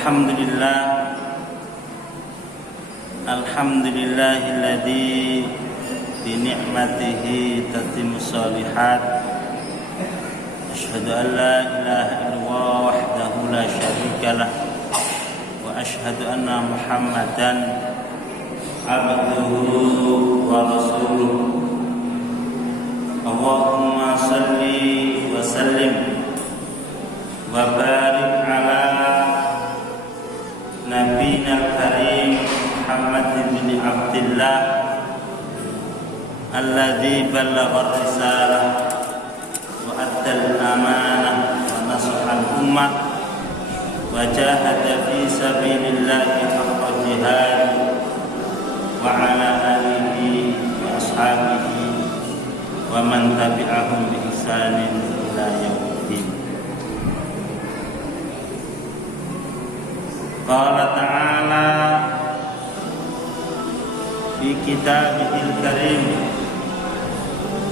Alhamdulillahilladzi bi ni'matihi tatimmus shalihat. Asyhadu an la ilaha illallah wahdahu la syarikalah wa asyhadu anna Muhammadan abduhu wa rasuluh. Allahumma salli wa sallim wa barik ala nabiyina karim Muhammad bin Abdullah alladzi ballagha risalah wa addal amanah wa nasahal ummah wa jahada fi sabilillahi haqqa jihad wa ala alihi wa ashabihi wa man tabi'ahum bi ihsanin ila yaumiddin. Qala ta'ala fi kitabihil karim,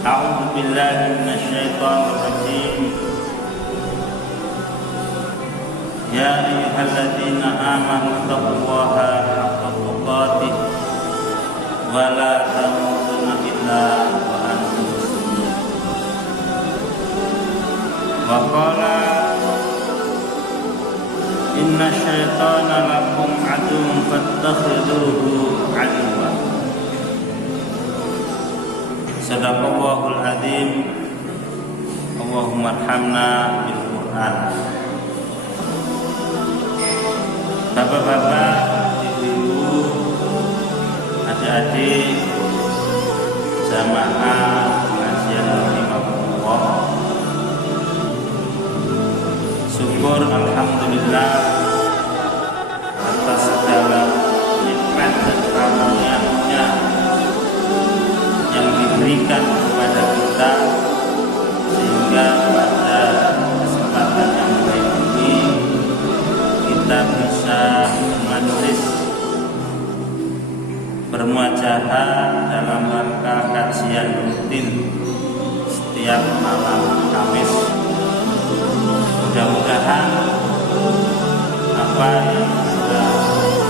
a'udzu billahi minasyaitonir rajim. Ya ayyuhalladzina amanu taqullaha haqqa tuqatih wa la tamutunna illa wa antum muslimun. Wa qala inna syaitana lakum aduwwun fattakhidhuhu aduwwa. Sadaqallahul azim. Allahumma arhamna bil Qur'an. Bapak-bapak, ibu-ibu, adik-adik, jamaah pengajian rahimahullah. Syukur alhamdulillah atas segala nikmat dan karunia-Nya yang diberikan kepada kita, sehingga pada kesempatan yang baik ini kita bisa majlis bermuajahah dalam rangka kajian rutin setiap malam Kamis. Mudah-mudahan apa yang kita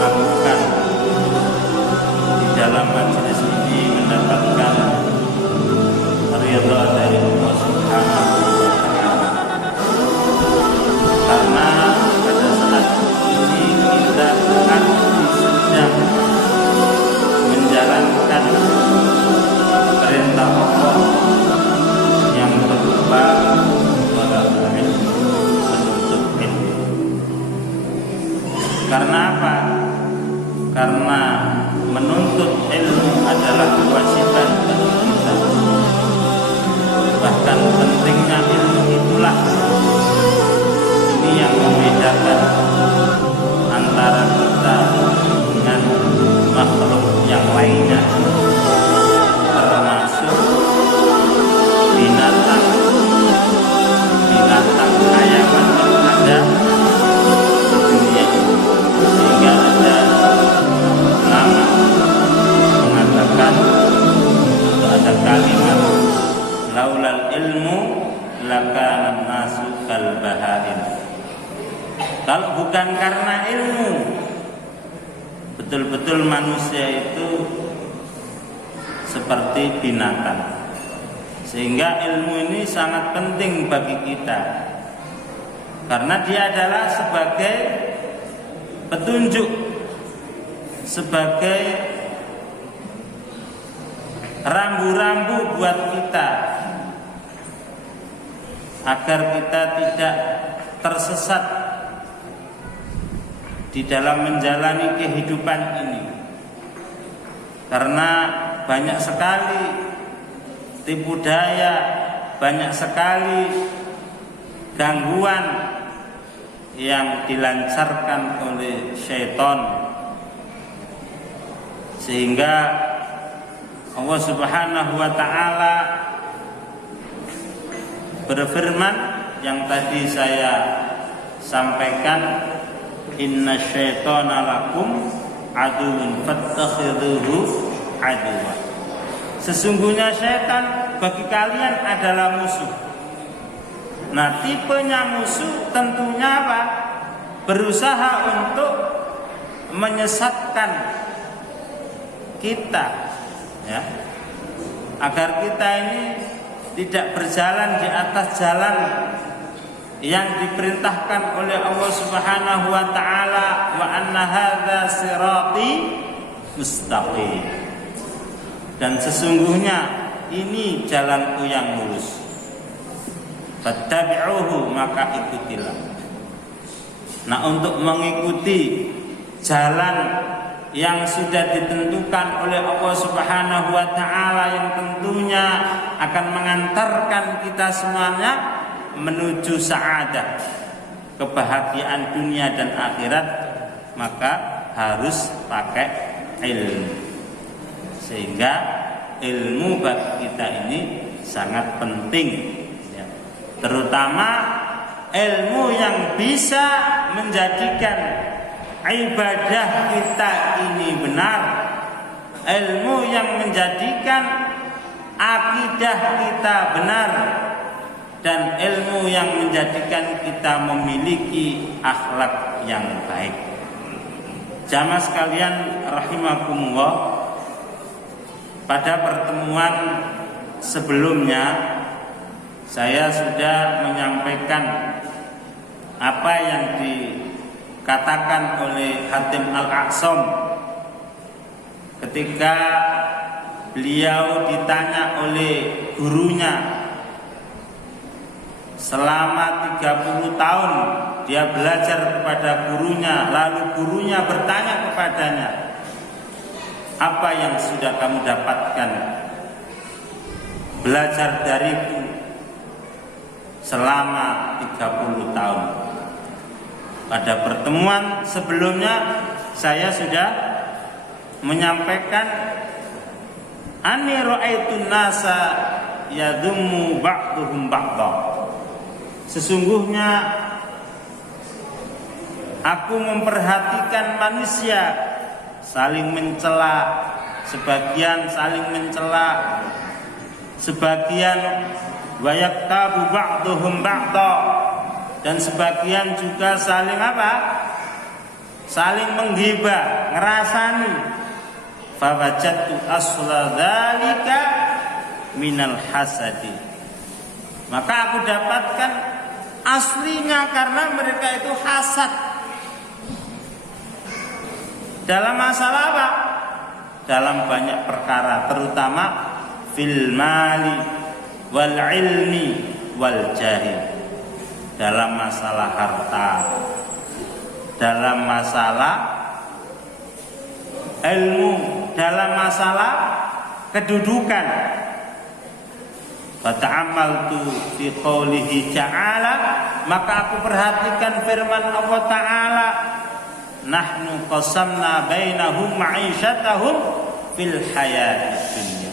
lakukan di dalam majelis ini mendapatkan ridha dari Allah Subhanahu wa Ta'ala. Karena pada saat ini kita sedang menjalankan perintah Allah yang berupa karena apa? Karena menuntut ilmu adalah kewajiban bagi kita. Bahkan pentingnya ilmu itulah ini yang membedakan antara kita dengan makhluk yang lainnya, termasuk binatang hayawan yang ada di dunia ini. Sehingga ada ulama mengatakan atau ada kalimat laulal ilmu lakana nasu kal bahaim. Kalau bukan karena ilmu, betul-betul manusia itu seperti binatang. Sehingga ilmu ini sangat penting bagi kita, karena dia adalah sebagai petunjuk, sebagai rambu-rambu buat kita agar kita tidak tersesat di dalam menjalani kehidupan ini. Karena banyak sekali tipu daya, banyak sekali gangguan yang dilancarkan oleh syaitan, sehingga Allah Subhanahu wa Ta'ala berfirman yang tadi saya sampaikan, inna syaitana lakum aduwwun fattakhidhuhu aduwwa. Sesungguhnya syaitan bagi kalian adalah musuh. Nah, tipenya musuh tentunya apa? berusaha untuk menyesatkan kita, ya, agar kita ini tidak berjalan di atas jalan yang diperintahkan oleh Allah Subhanahu wa taala, wa anna hadza sirati mustaqim. Dan sesungguhnya ini jalanku yang lurus. Fattabi'uhu, maka ikutilah. Nah, untuk mengikuti jalan yang sudah ditentukan oleh Allah Subhanahu wa taala, yang tentunya akan mengantarkan kita semuanya menuju sa'adah, kebahagiaan dunia dan akhirat, maka harus pakai ilmu. Sehingga ilmu bagi kita ini sangat penting, ya. Terutama ilmu yang bisa menjadikan ibadah kita ini benar, ilmu yang menjadikan akidah kita benar, dan ilmu yang menjadikan kita memiliki akhlak yang baik. Jamaah sekalian rahimakumullah, pada pertemuan sebelumnya saya sudah menyampaikan apa yang dikatakan oleh Hatim Al-A'sam ketika beliau ditanya oleh gurunya. Selama 30 tahun dia belajar kepada gurunya, lalu gurunya bertanya kepadanya, apa yang sudah kamu dapatkan belajar dariku selama 30 tahun? Pada pertemuan sebelumnya saya sudah menyampaikan, Ani ra'aitun nasa yadummu ba'duhum ba'dha. Sesungguhnya aku memperhatikan manusia saling mencela, sebagian saling mencela, sebagian wayaktabu ba'duhum ba'dha, dan sebagian juga saling apa? Saling menghibah, ngerasani. Fawajadtu asla dzalika minal hasadi. Maka aku dapatkan aslinya karena mereka itu hasad. Dalam masalah apa? Dalam banyak perkara, terutama fil mali wal ilmi wal jahil. Dalam masalah harta, dalam masalah ilmu, dalam masalah kedudukan. Fata'amaltu fi qoulihi ta'ala, maka aku perhatikan firman Allah Ta'ala, nahnu qasamna bainahum ma'isyatahum fil hayatid dunya.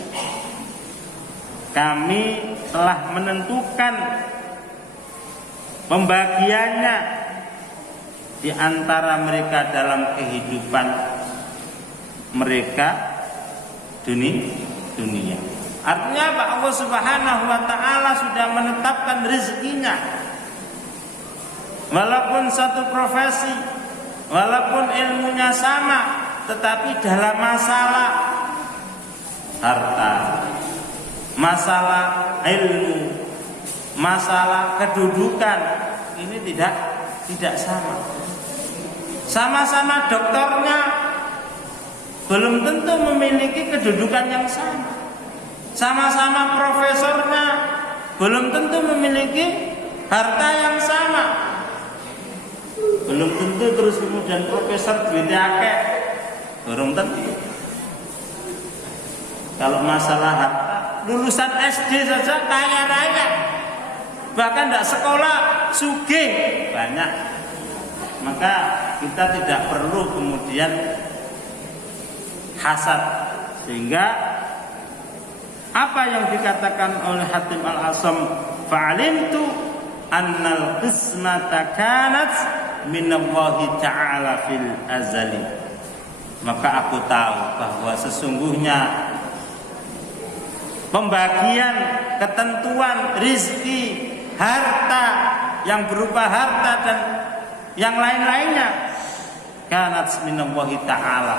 Kami telah menentukan pembagiannya di antara mereka dalam kehidupan mereka dunia. Artinya apa? Allah Subhanahu wa taala sudah menetapkan rezekinya. Walaupun satu profesi, walaupun ilmunya sama, tetapi dalam masalah harta, masalah ilmu, masalah kedudukan, ini tidak sama. Sama-sama dokternya belum tentu memiliki kedudukan yang sama. Sama-sama profesornya belum tentu memiliki harta yang sama. Belum tentu terus kemudian profesor duitnya akeh, belum tentu. Kalau masalah harta, lulusan SD saja kaya raya, bahkan tidak sekolah sugih banyak. Maka kita tidak perlu kemudian hasad. Sehingga apa yang dikatakan oleh Hatim Al-A'sam, fa'alimtu annal qismata kanat minallahi ta'ala fil azali. Maka aku tahu bahwa sesungguhnya pembagian, ketentuan rizki, harta yang berupa harta dan yang lain-lainnya kanat minallahi ta'ala,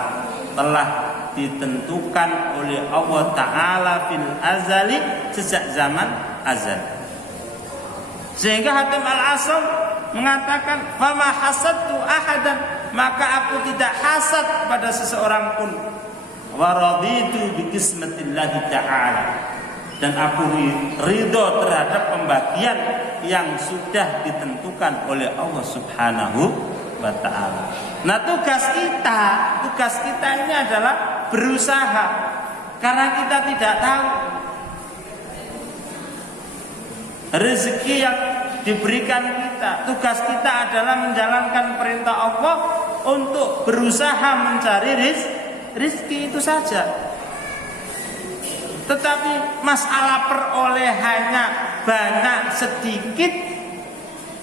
telah ditentukan oleh Allah Ta'ala fil azali, sejak zaman azal. Sehingga Hatim Al-Asam mengatakan, fama hasadtu ahadan, maka aku tidak hasad pada seseorang pun, wa raditu bi qismatillahi ta'ala, dan aku ridho terhadap pembagian yang sudah ditentukan oleh Allah Subhanahu wa ta'ala. Nah, tugas kita ini adalah berusaha, karena kita tidak tahu rezeki yang diberikan kita. Tugas kita adalah menjalankan perintah Allah untuk berusaha mencari rezeki, itu saja. Tetapi masalah perolehannya banyak sedikit,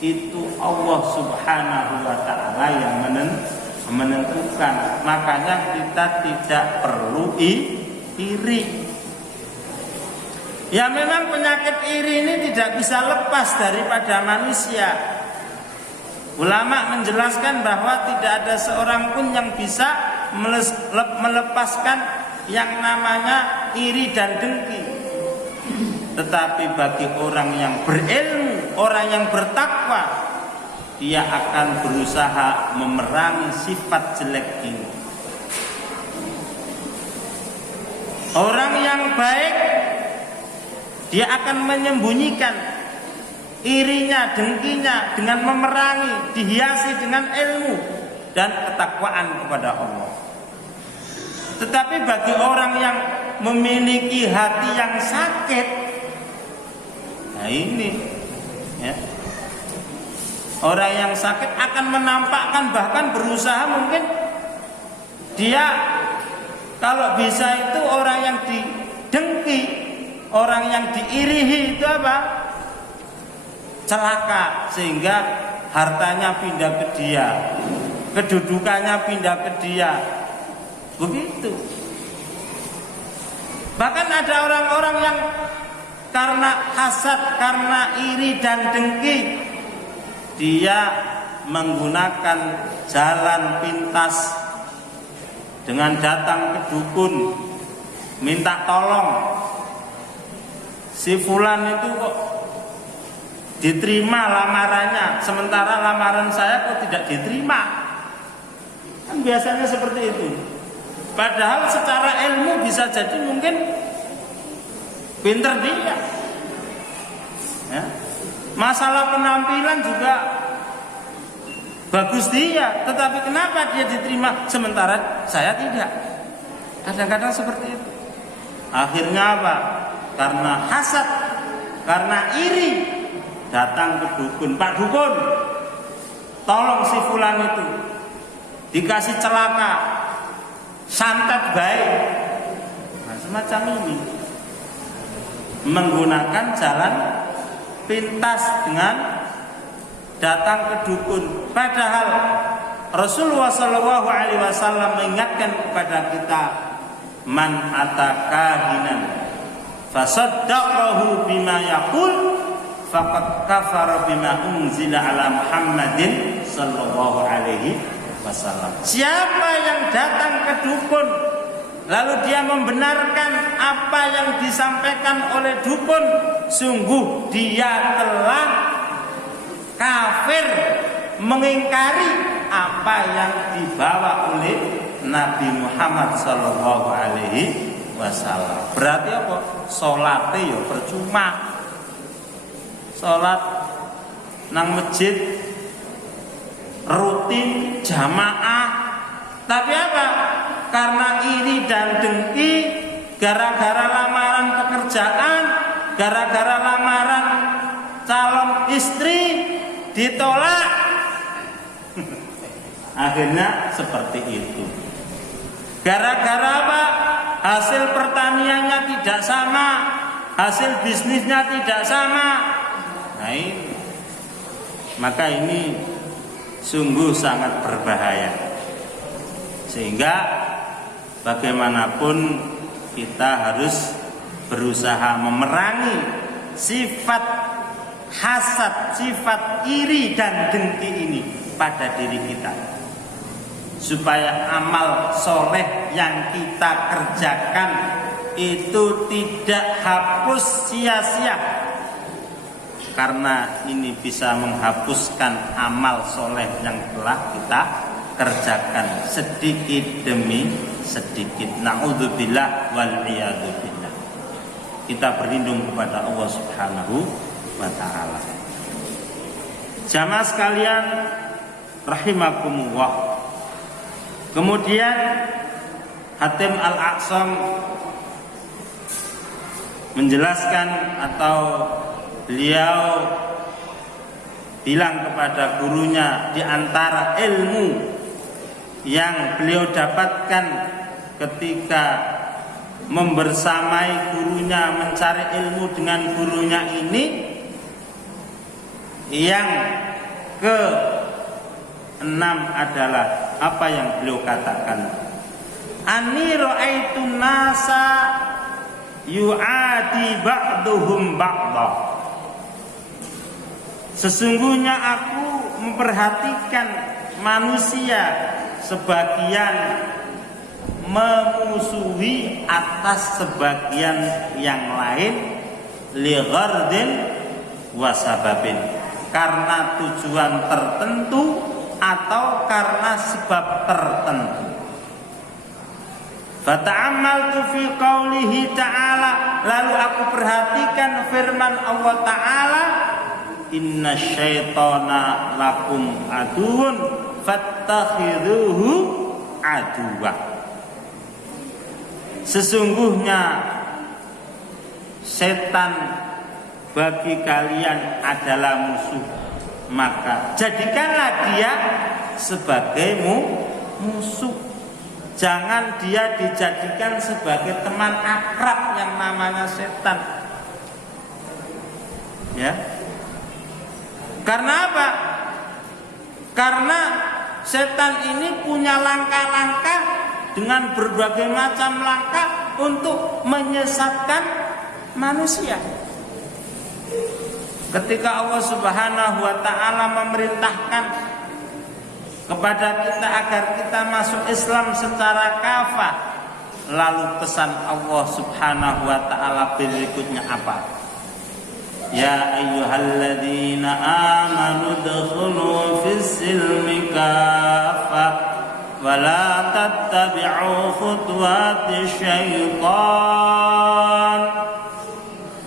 itu Allah Subhanahu wa ta'ala yang menentukan. Makanya kita tidak perlu iri. Ya, memang penyakit iri ini tidak bisa lepas daripada manusia. Ulama menjelaskan bahwa tidak ada seorang pun yang bisa melepaskan yang namanya iri dan dengki. Tetapi bagi orang yang berilmu, orang yang bertakwa, dia akan berusaha memerangi sifat jelek ini. Orang yang baik, dia akan menyembunyikan irinya, dengkinya dengan memerangi, dihiasi dengan ilmu dan ketakwaan kepada Allah. Tetapi bagi orang yang memiliki hati yang sakit, nah ini ya, orang yang sakit akan menampakkan, bahkan berusaha, mungkin dia kalau bisa itu orang yang didengki, orang yang diirihi itu apa? Celaka, sehingga hartanya pindah ke dia, kedudukannya pindah ke dia. Begitu. Bahkan ada orang-orang yang karena hasad, karena iri dan dengki, dia menggunakan jalan pintas dengan datang ke dukun, minta tolong. Si fulan itu kok diterima lamarannya, sementara lamaran saya kok tidak diterima. Kan biasanya seperti itu. Padahal secara ilmu bisa jadi mungkin pinter dia ya. Masalah penampilan juga bagus dia, tetapi kenapa dia diterima sementara saya tidak? Kadang-kadang seperti itu. Akhirnya apa? Karena hasad, karena iri, datang ke dukun. Pak dukun, tolong si fulan itu dikasih celaka, santet baik. Nah, semacam ini, menggunakan jalan pintas dengan datang ke dukun. Padahal Rasulullah SAW mengingatkan kepada kita, man atakahinan fasaddaqahu bima yaqul faqad kafara bima unzila ala Muhammadin sallallahu alaihi wasallam. Siapa yang datang ke dukun lalu dia membenarkan apa yang disampaikan oleh dukun, sungguh dia telah kafir, mengingkari apa yang dibawa oleh Nabi Muhammad sallallahu alaihi wasallam. Berarti apa? Salate ya percuma. Salat nang masjid rutin jamaah, tapi apa? Karena iri dan dengki, gara-gara lamaran pekerjaan, gara-gara lamaran calon istri ditolak. Akhirnya seperti itu. Gara-gara apa? Hasil pertaniannya tidak sama, hasil bisnisnya tidak sama. Nah ini, maka ini sungguh sangat berbahaya. Sehingga bagaimanapun kita harus berusaha memerangi sifat hasad, sifat iri dan dengki ini. pada diri kita, supaya amal soleh yang kita kerjakan itu tidak hapus sia-sia, karena ini bisa menghapuskan amal soleh yang telah kita kerjakan sedikit demi sedikit. Na'udzubillah wal iyadzubillah. Kita berlindung kepada Allah Subhanahu wa ta'ala. Jamaah sekalian rahimakumullah. Kemudian Hatim Al-Aqsam menjelaskan, atau beliau bilang kepada gurunya, di antara ilmu yang beliau dapatkan ketika membersamai gurunya, mencari ilmu dengan gurunya ini, yang ke-6 adalah apa yang beliau katakan, ani ra'aitun nasa yu'adi ba'duhum ba'da. Sesungguhnya aku memperhatikan manusia sebagian memusuhi atas sebagian yang lain, li ghardin wa sababin, karena tujuan tertentu atau karena sebab tertentu. Fata'ammaltu fi qaulihi ta'ala, lalu aku perhatikan firman Allah Ta'ala, inna syaitana lakum aduun fattakhidhuhu aduwa. Sesungguhnya setan bagi kalian adalah musuh, maka jadikanlah dia sebagai musuh. Jangan dia dijadikan sebagai teman akrab yang namanya setan. Ya. Karena apa? Karena setan ini punya langkah-langkah, dengan berbagai macam langkah untuk menyesatkan manusia. Ketika Allah Subhanahu wa ta'ala memerintahkan kepada kita agar kita masuk Islam secara kafah, lalu pesan Allah Subhanahu wa ta'ala berikutnya apa? Ya ayyuhalladzina amanu dkhulu fis-silmi kafah wa la tattabi'u khutuwati syaitan.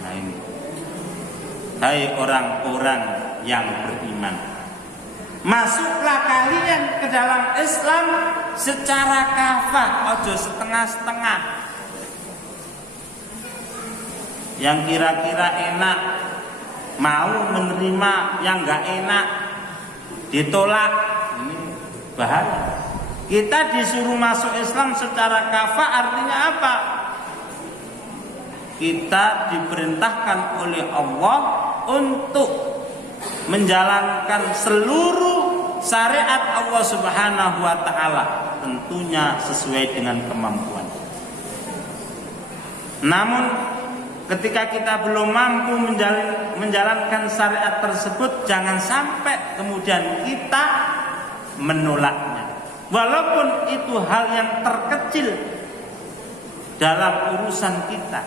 Nah ini, hai orang-orang yang beriman, masuklah kalian ke dalam Islam secara kafah, ojo setengah-setengah. Yang kira-kira enak mau menerima, yang enggak enak ditolak. Ini bahaya. Kita disuruh masuk Islam secara kafah, artinya apa? Kita diperintahkan oleh Allah untuk menjalankan seluruh syariat Allah Subhanahu wa ta'ala, tentunya sesuai dengan kemampuan. Namun ketika kita belum mampu menjalankan syariat tersebut, jangan sampai kemudian kita menolaknya, walaupun itu hal yang terkecil dalam urusan kita.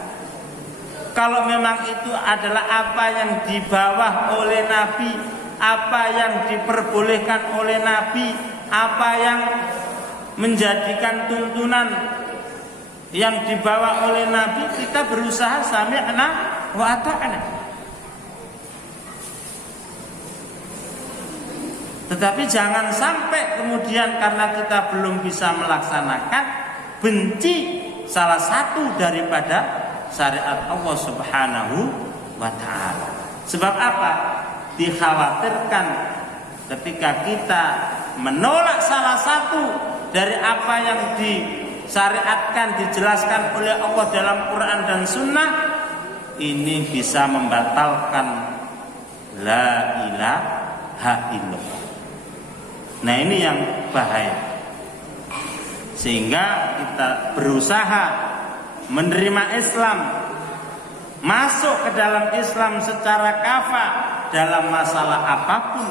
Kalau memang itu adalah apa yang dibawa oleh Nabi, apa yang diperbolehkan oleh Nabi, apa yang menjadikan tuntunan yang dibawa oleh Nabi, kita berusaha sami'na wa ata'na. Tetapi jangan sampai kemudian karena kita belum bisa melaksanakan, benci salah satu daripada syariat Allah Subhanahu wa ta'ala. Sebab apa? Dikhawatirkan ketika kita menolak salah satu dari apa yang disyariatkan, dijelaskan oleh Allah dalam Quran dan Sunnah, ini bisa membatalkan la ilaha illallah. Nah ini yang bahaya. Sehingga kita berusaha menerima Islam, masuk ke dalam Islam secara kafah dalam masalah apapun.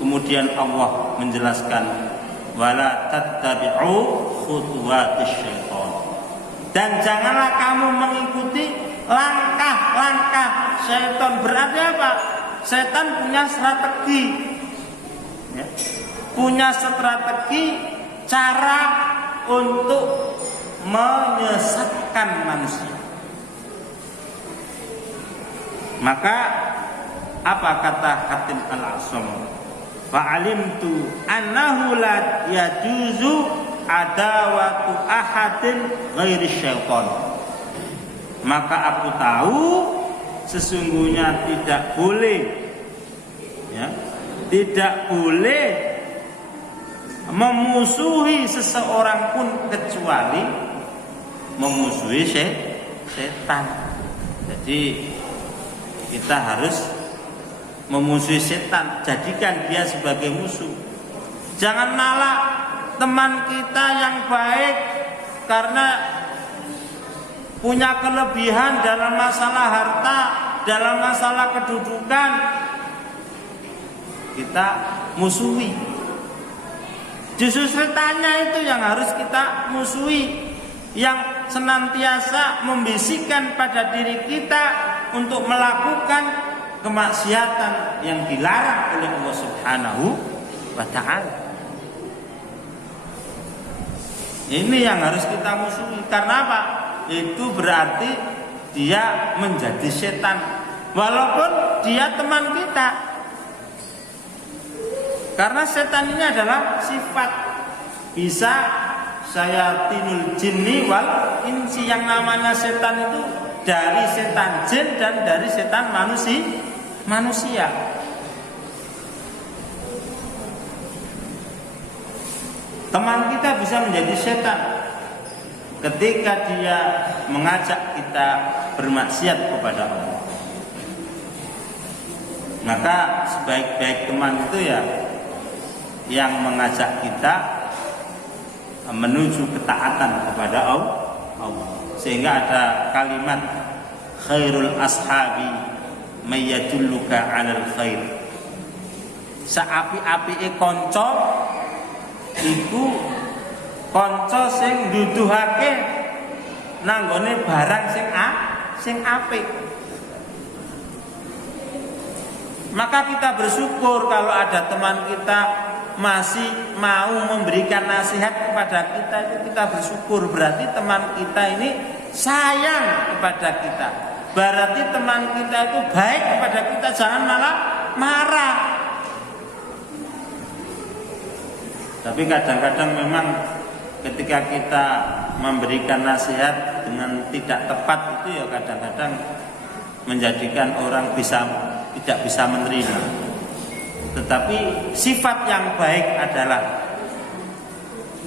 Kemudian Allah menjelaskan wala tattabi'u khutuwatis syaitan. Dan janganlah kamu mengikuti langkah-langkah syaitan. Berarti apa? Setan punya strategi, ya. Punya strategi cara untuk menyesatkan manusia. Maka apa kata Hatim Al-Asam? Fa'alimtu annahu la yajuzu adawatu ahadin ghairi syaitan. Maka aku tahu sesungguhnya tidak boleh, ya, tidak boleh memusuhi seseorang pun kecuali memusuhi setan. Jadi kita harus memusuhi setan, jadikan dia sebagai musuh. Jangan nolak teman kita yang baik karena punya kelebihan dalam masalah harta, dalam masalah kedudukan, kita musuhi. Justru setannya itu yang harus kita musuhi, yang senantiasa membisikkan pada diri kita untuk melakukan kemaksiatan yang dilarang oleh Allah Subhanahu wa ta'ala. Ini yang harus kita musuhi. Karena apa? Itu berarti dia menjadi setan, walaupun dia teman kita. Karena setan ini adalah sifat, bisa syayatinul jinni wal insi. Yang namanya setan itu dari setan jin dan dari setan manusia. Teman kita bisa menjadi setan ketika dia mengajak kita bermaksiat kepada Allah. Maka sebaik-baik teman itu ya yang mengajak kita menuju ketaatan kepada Allah. Sehingga ada kalimat khairul ashabi mayyadulluka 'alal khair. Saapi-apike kanca iku kanca sing nduduhake nanggone barang sing apik. Maka kita bersyukur kalau ada teman kita masih mau memberikan nasihat kepada kita, itu kita bersyukur. Berarti teman kita ini sayang kepada kita. Berarti teman kita itu baik kepada kita, jangan malah marah. Tapi kadang-kadang memang ketika kita memberikan nasihat dengan tidak tepat itu ya kadang-kadang menjadikan orang tidak bisa menerima. Tetapi sifat yang baik adalah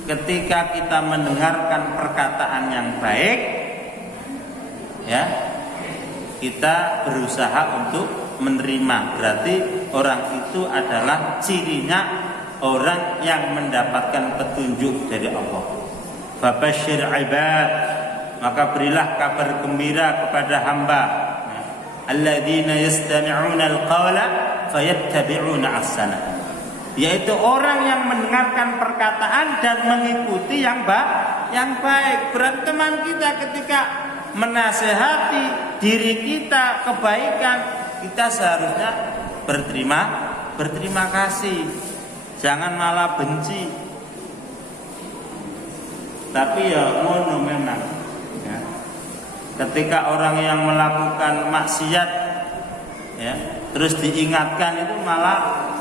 ketika kita mendengarkan perkataan yang baik, ya, kita berusaha untuk menerima. Berarti orang itu adalah cirinya orang yang mendapatkan petunjuk dari Allah. Fabasyir ibad, maka berilah kabar gembira kepada hamba. Alladzina yastami'una al-qawla fayattabi'una ahsana, yaitu orang yang mendengarkan perkataan dan mengikuti yang baik. Berarti teman kita ketika menasehati diri kita kebaikan, kita seharusnya berterima kasih, jangan malah benci. Tapi ya ngono memang, ya. Ketika orang yang melakukan maksiat, ya, terus diingatkan itu malah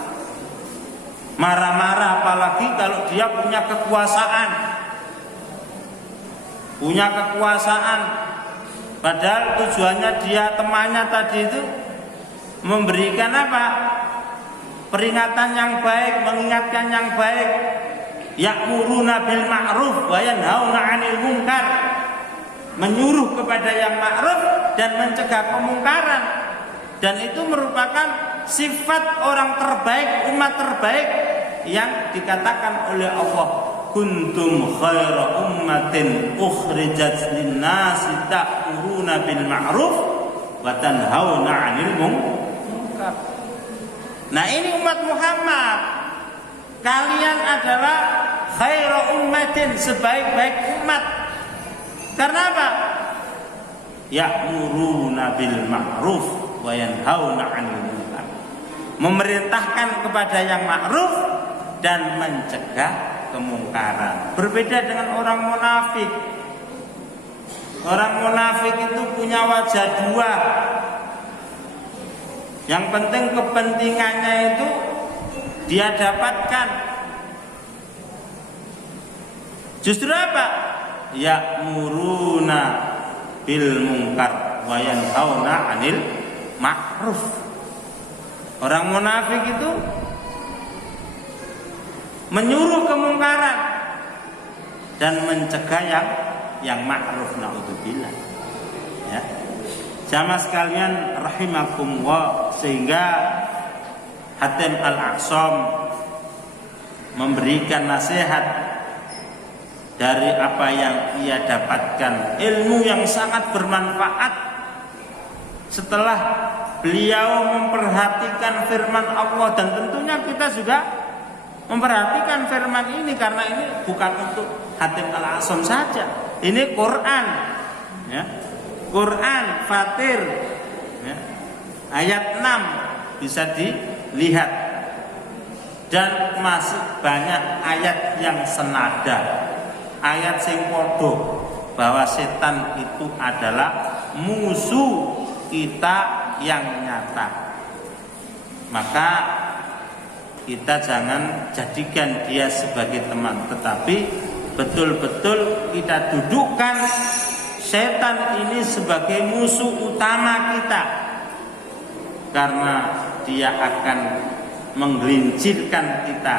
marah-marah, apalagi kalau dia punya kekuasaan. Padahal tujuannya dia temannya tadi itu memberikan apa? Peringatan yang baik, mengingatkan yang baik. Ya'muruna bil ma'ruf wa yanhauna 'anil munkar. Menyuruh kepada yang ma'ruf dan mencegah kemungkaran. Dan itu merupakan sifat orang terbaik, umat terbaik yang dikatakan oleh Allah, kuntum khaira ummatin ukhrijat lin-nasi ta'muruna bil ma'ruf wa tanhauna 'anil munkar. Nah, ini umat Muhammad. Kalian adalah khairu ummatin, sebaik-baik umat. Karena apa? Ya'muruna bil ma'ruf wa yanhauna 'anil munkar. Memerintahkan kepada yang ma'ruf dan mencegah kemungkaran. Berbeda dengan orang munafik. Orang munafik itu punya wajah dua. Yang penting kepentingannya itu dia dapatkan. Justru apa? Ya'muruna bil munkar wa yanhauna 'anil ma'ruf. Orang munafik itu menyuruh kemungkaran dan mencegah yang ma'ruf, naudzubillah. Ya. Jamaah sekalian rahimakumullah, sehingga Hatim Al-A'sam memberikan nasihat dari apa yang ia dapatkan, ilmu yang sangat bermanfaat setelah beliau memperhatikan firman Allah. Dan tentunya kita juga memperhatikan firman ini, karena ini bukan untuk Hatim Al-A'sam saja. Ini Quran, ya. Quran Fatir, ya. Ayat 6 bisa dilihat, dan masih banyak ayat yang senada, ayat sing podo, bahwa setan itu adalah musuh kita yang nyata. Maka kita jangan jadikan dia sebagai teman, tetapi betul-betul kita dudukkan setan ini sebagai musuh utama kita, karena dia akan menggelincirkan kita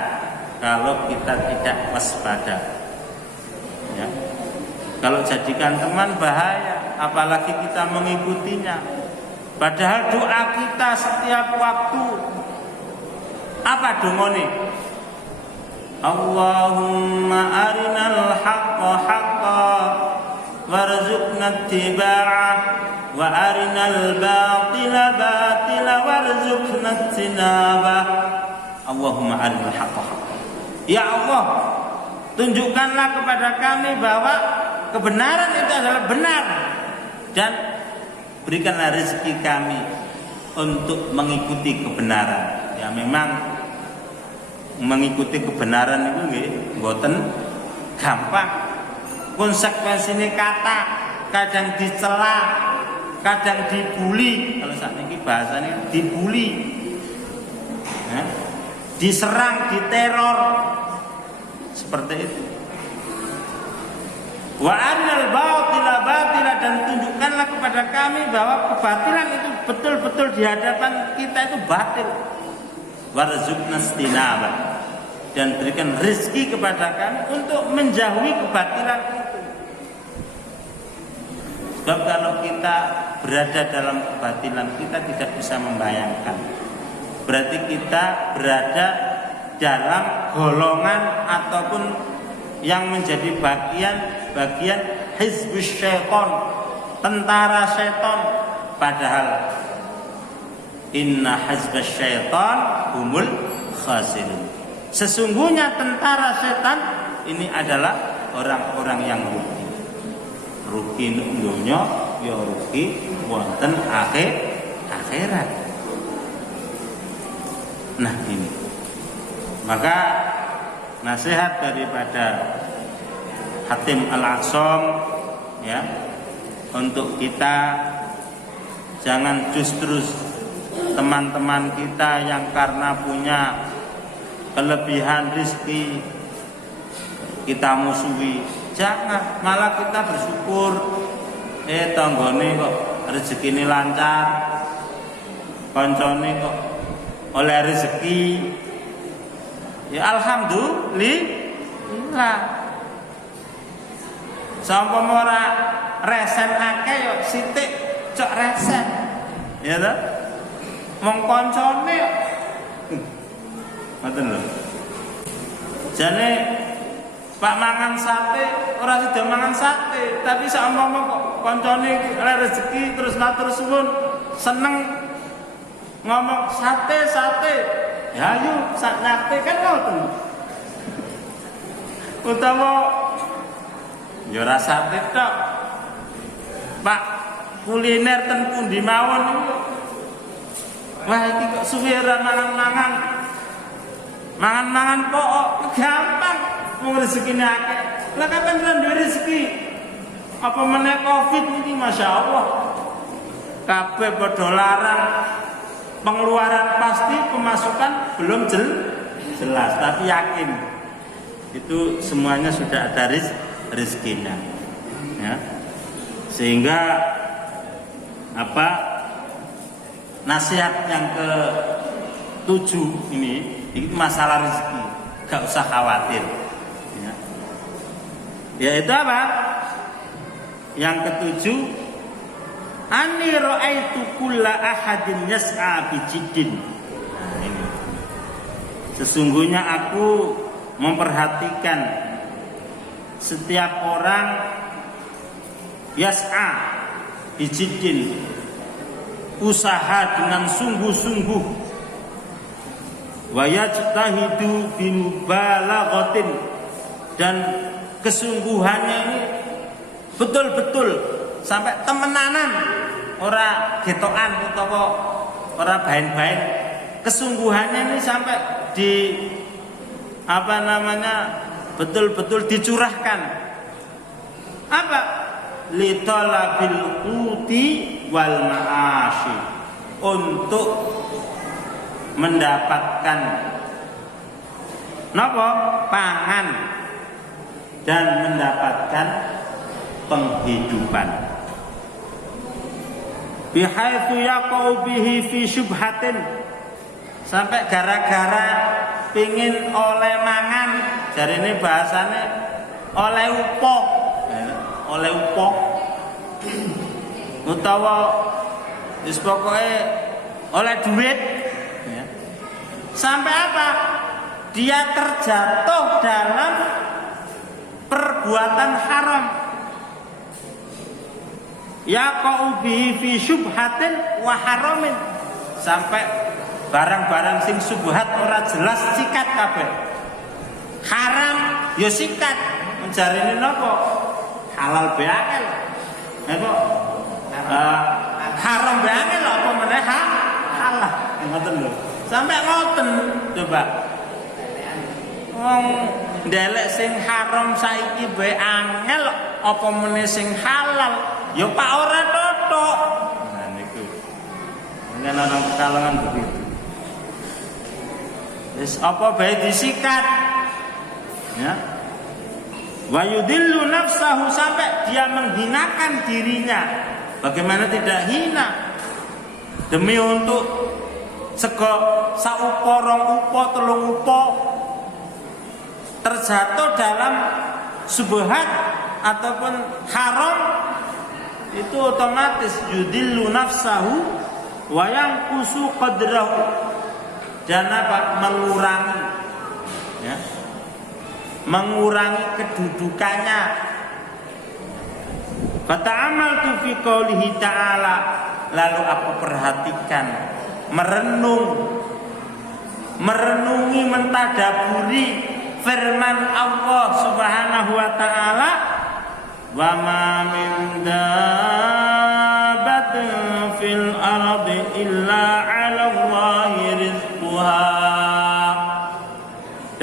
kalau kita tidak waspada. Ya. Kalau jadikan teman bahaya, apalagi kita mengikutinya. Padahal doa kita setiap waktu apa dongone? Allahumma arinal haqqa haqqan warzuqna ittiba'ah wa arinal batila batila warzuqna ijtinabah. Allahumma arinal haqqa haqqan. Ya Allah, tunjukkanlah kepada kami bahwa kebenaran itu adalah benar, dan berikanlah rezeki kami untuk mengikuti kebenaran. Ya, memang mengikuti kebenaran itu nggih mboten gampang. Konsekuensine kata kadang dicela, kadang dibuli. Kalau saat ini bahasanya dibuli, ya, diserang, diteror, seperti itu. Wa anal batila batila, dan tunjukkanlah kepada kami bahwa kebatilan itu betul-betul di hadapan kita itu batil. Warzuqna istinabah, dan berikan rezeki kepada kami untuk menjauhi kebatilan itu. Sebab kalau kita berada dalam kebatilan, kita tidak bisa membayangkan. Berarti kita berada dalam golongan ataupun yang menjadi bagian hizbus syaitan, tentara syaitan. Padahal inna hizbus syaitan humul khasirun. Sesungguhnya tentara syaitan ini adalah orang-orang yang rugi. Rugi dunya, ya rugi wonten akhirat. Nah ini. Maka nasihat daripada Hatim Al-A'sam, ya, untuk kita jangan justru teman-teman kita yang karena punya kelebihan rezeki kita musuhi. Jangan, malah kita bersyukur, tanggane kok rezekine lancar, koncone kok oleh rezeki. Ya alhamdulillah. Sampai ora resen akeh yo sithik cok resen. Ya toh? Mong koncone ngoten lho. Jane Pak mangan sate ora sida mangan sate, tapi saumpama kok koncone oleh rezeki terus matur suwun, seneng ngomong sate, ya ayo sak nyate kan ngoten. Utawa ya ora sate tok. Pak kuliner ten pundi mawon niku. Wah iki kok suwe ora mangan-mangan. Mangan-mangan kok gampang wong rezekine akeh. Lah kapan ora duwe rezeki? Apa meneh Covid iki masyaallah. Kabeh padha larang. Pengeluaran pasti, pemasukan belum jelas, tapi yakin itu semuanya sudah ada rezekinya, ya. Sehingga apa nasihat yang ke-7 ini masalah rezeki, gak usah khawatir, ya. Yaitu apa? Yang ke-7, ani ra'aitu kulla ahadin yas'a bijiddin. Nah, ini. Sesungguhnya aku memperhatikan setiap orang yas'a bijiddin, usaha dengan sungguh-sungguh, wa yajtahidu bimubalaghatin, dan kesungguhannya ini betul-betul sampai temenanan, ora getokan utawa ora bain-bain. Kesungguhannya ini sampai di betul-betul dicurahkan. Apa? Litalabil quti wal ma'ashi, untuk mendapatkan napa? Pangan dan mendapatkan penghidupan. Bihaitsu yaqau bihi fi syubhatin, sampai gara-gara pingin oleh mangan, jarine bahasane oleh upo, oleh upo utawa wis pokoke oleh duit, ya. Sampai apa? Dia terjatuh dalam perbuatan haram. Yaqau bihi fi syubhatin wa haramin, sampai barang-barang sing subhat ora jelas sikat kabeh. Haram ya sikat, menjarine napa? Halal be akeh. Napa? Haram be akeh lho, apa meneh halal. Ngoten lho. Sampai ngoten coba. Wong ndelek sing haram saiki be angel, apa meneh sing halal? Ya Pak ora totok. Nah niku. Dengan orang pekalongan begitu. Wis apa bae disikat. Ya. Wa yudillu nafsahu, sampai dia menghinakan dirinya. Bagaimana tidak hina? Demi untuk sego saupo, rong upo, telung upo, terjatuh dalam subhat ataupun haram, itu otomatis yudillu nafsahu wa yanqusu qadrahu, dan apa? Mengurangi, ya, mengurangi kedudukannya. Fata'amaltu fi qoulihi ta'ala, lalu aku perhatikan, merenungi, mentadaburi firman Allah Subhanahu wa taala, wa ma min dabbatin fil ardi illa 'ala Allahi rizquha,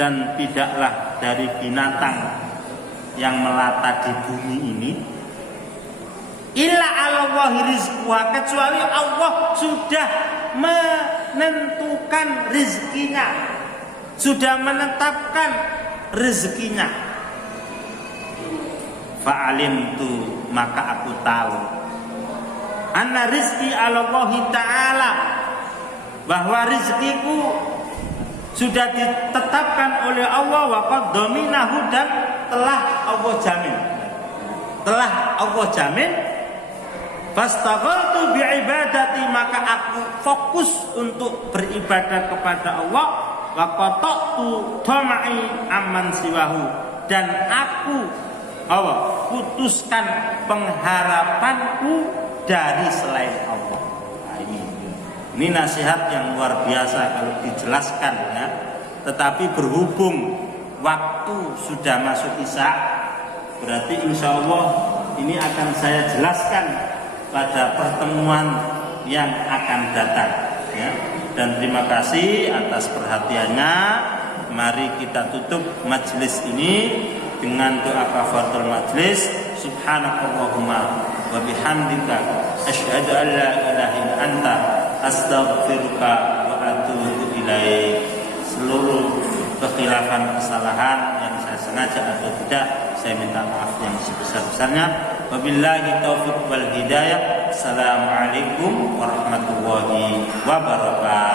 dan tidaklah dari binatang yang melata di bumi ini illa 'ala Allahi rizquha, kecuali Allah sudah menentukan rezekinya, sudah menetapkan rezekinya. Fa'alimtu, maka aku tahu, anna rizki ala Allah ta'ala, bahwa rezekiku sudah ditetapkan oleh Allah, wa qad dhaminahu, dan telah Allah jamin. Fastaghaltu bi'ibadati, maka aku fokus untuk beribadah kepada Allah. Wa qata'tu tamai amman siwahu, dan aku putuskan pengharapanku dari selain Allah. Nah, ini Ini nasihat yang luar biasa kalau dijelaskan ya. Tetapi berhubung waktu sudah masuk isya, berarti insya Allah ini akan saya jelaskan pada pertemuan yang akan datang ya. Dan terima kasih atas perhatiannya. Mari kita tutup majelis ini dengan doa kafaratul majelis. Subhanakallahumma wa bihamdika asyhadu an la ilaha illa anta astaghfiruka wa atubu ilaik. Seluruh kekhilafan, kesalahan yang saya sengaja atau tidak, saya minta maaf yang sebesar-besarnya. Wabillahi taufiq wal hidayah. Assalamualaikum warahmatullahi wabarakatuh.